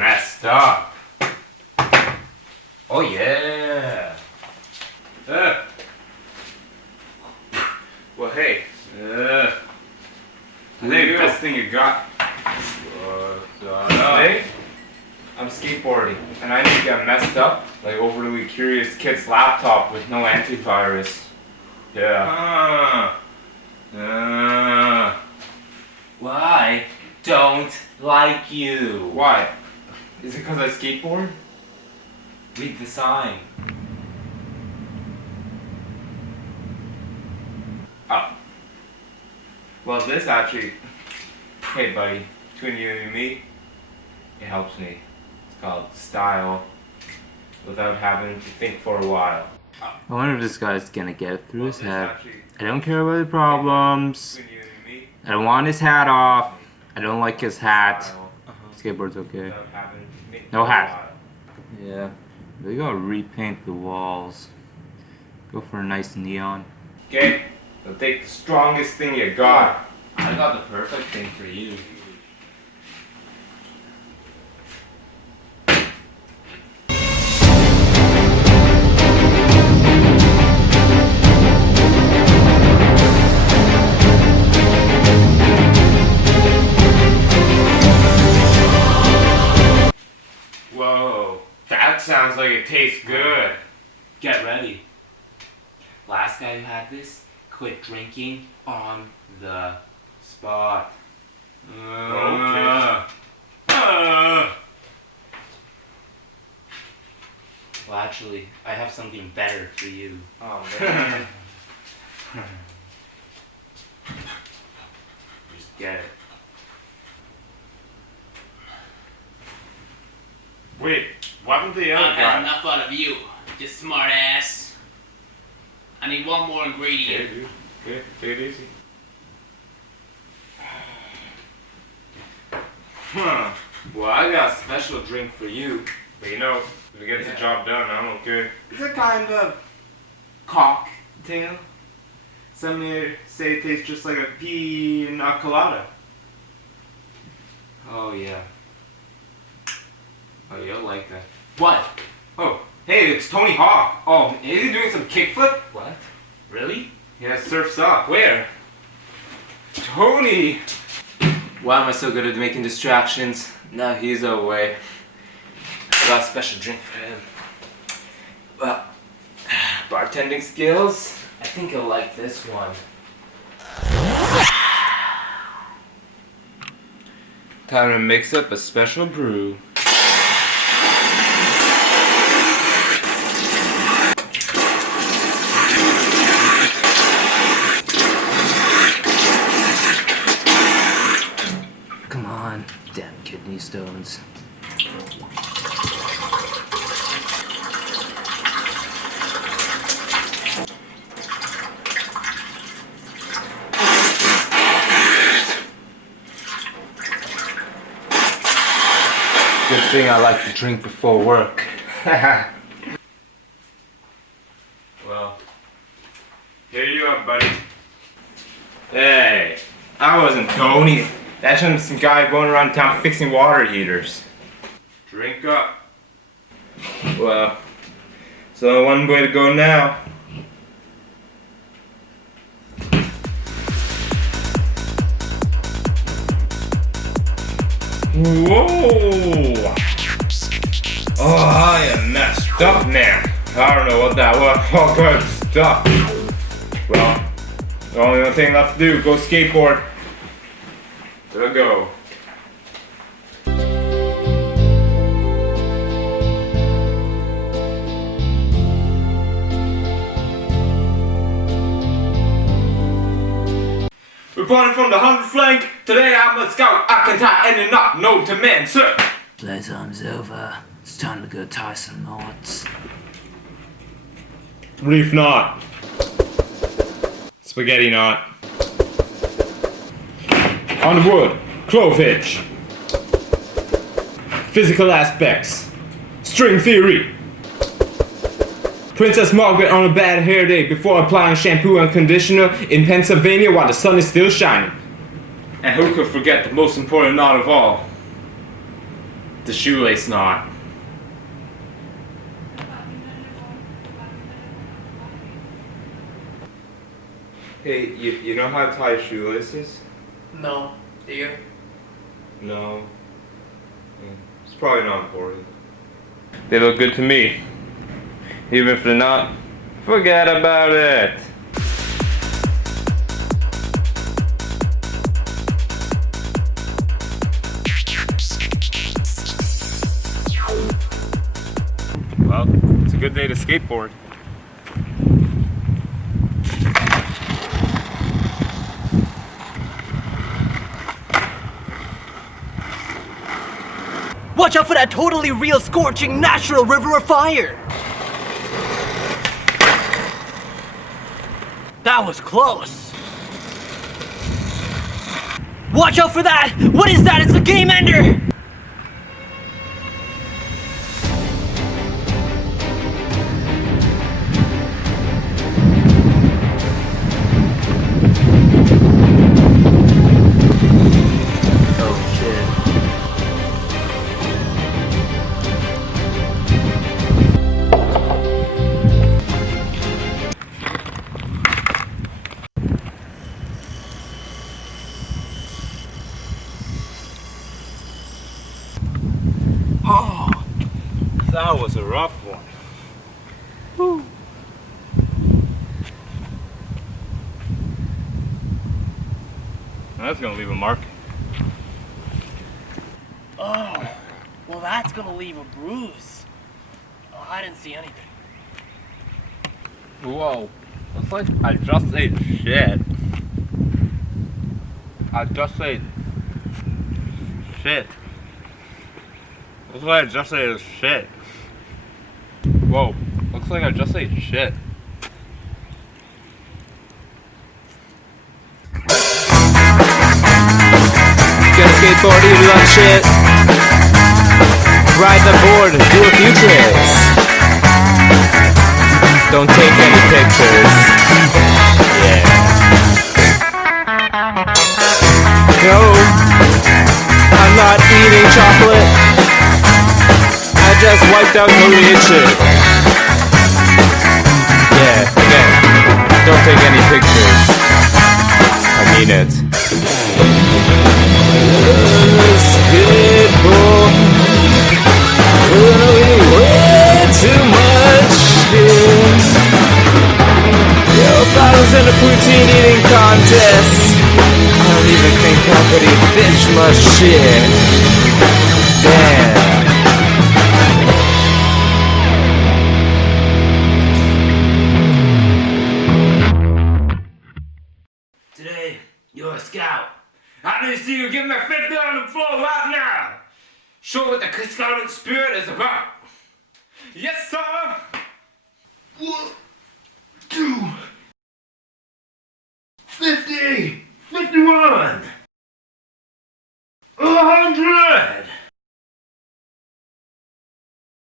messed up. Oh yeah. Well, hey. I think the best thing you got. Today, I'm skateboarding, and I need to get messed up like overly curious kid's laptop with no antivirus. Yeah. Why don't like you? Why? Is it because I skateboard? Read the sign. Oh. Well, this actually, hey buddy, between you and me, it helps me. It's called style, without having to think for a while. I wonder if this guy's gonna get it through his head. I don't care about the problems. I don't want his hat off. I don't like his hat. Skateboard's okay. No hat. Yeah. They gotta repaint the walls. Go for a nice neon. Okay, so take the strongest thing you got. I got the perfect thing for you. Whoa, that sounds like it tastes good. Get ready. Last guy who had this quit drinking on the spot. Okay. Well, actually, I have something better for you. Oh man. Just get it. Wait, what happened to the other I've had guy? enough out of you, you smart ass. I need one more ingredient. Okay, dude. Okay, take it easy. Well, I got a special drink for you. But you know, if it gets the job done, I'm okay. It's a kind of cocktail. Some say it tastes just like a pina colada. Oh, yeah. Oh, you'll like that. What? Oh, hey, it's Tony Hawk. Oh, is he doing some kickflip? What? Really? Yeah, surf's up. Where? Tony! Why am I so good at making distractions? Now he's away. I got a special drink for him. Well, bartending skills. I think he'll like this one. Time to mix up a special brew. Come on, damn kidney stones. Good thing I like to drink before work. Well, here you are, buddy. Hey, I wasn't Tony. That's just some guy going around town fixing water heaters. Drink up. Well, so one way to go now. Whoa! Oh, I am messed up, man. I don't know what that was. All good stuff. Well, the only thing left to do, go skateboard. Let's go. Reporting from the 100 flank, today I'm a scout. I can tie any knot known to man, sir. Playtime's over. It's time to go tie some knots. Reef knot. Spaghetti knot. On the wood, clove hitch. Physical aspects. String theory. Princess Margaret on a bad hair day before applying shampoo and conditioner in Pennsylvania while the sun is still shining. And who could forget the most important knot of all? The the shoelace knot. Hey, you know how to tie shoelaces? No. Do you? No. It's probably not important. They look good to me. Even if they're not, forget about it. Well, it's a good day to skateboard. Watch out for that totally real scorching natural river of fire! That was close. Watch out for that! What is that? It's a game ender! Oh, that was a rough one. Whew. That's gonna leave a mark. Oh, well that's gonna leave a bruise. Oh, I didn't see anything. Whoa, looks like I just ate shit. I just ate shit. Looks like I just ate shit. Whoa, looks like I just ate shit. Get a skateboard, you love shit. Ride the board, do a few tricks. Don't take any pictures. Yeah. No, I'm not eating chocolate. I just wiped out Korean shit. Yeah, again, don't take any pictures. I mean it. Skateboard, way too much shit. Yo, bottles in a poutine eating contest. I don't even think I could eat this much shit. Damn. Today, you're a scout. I need to see you give me 50 on the floor right now. Show what the scouting spirit is about. Yes, sir. 1, 2, 50, 51.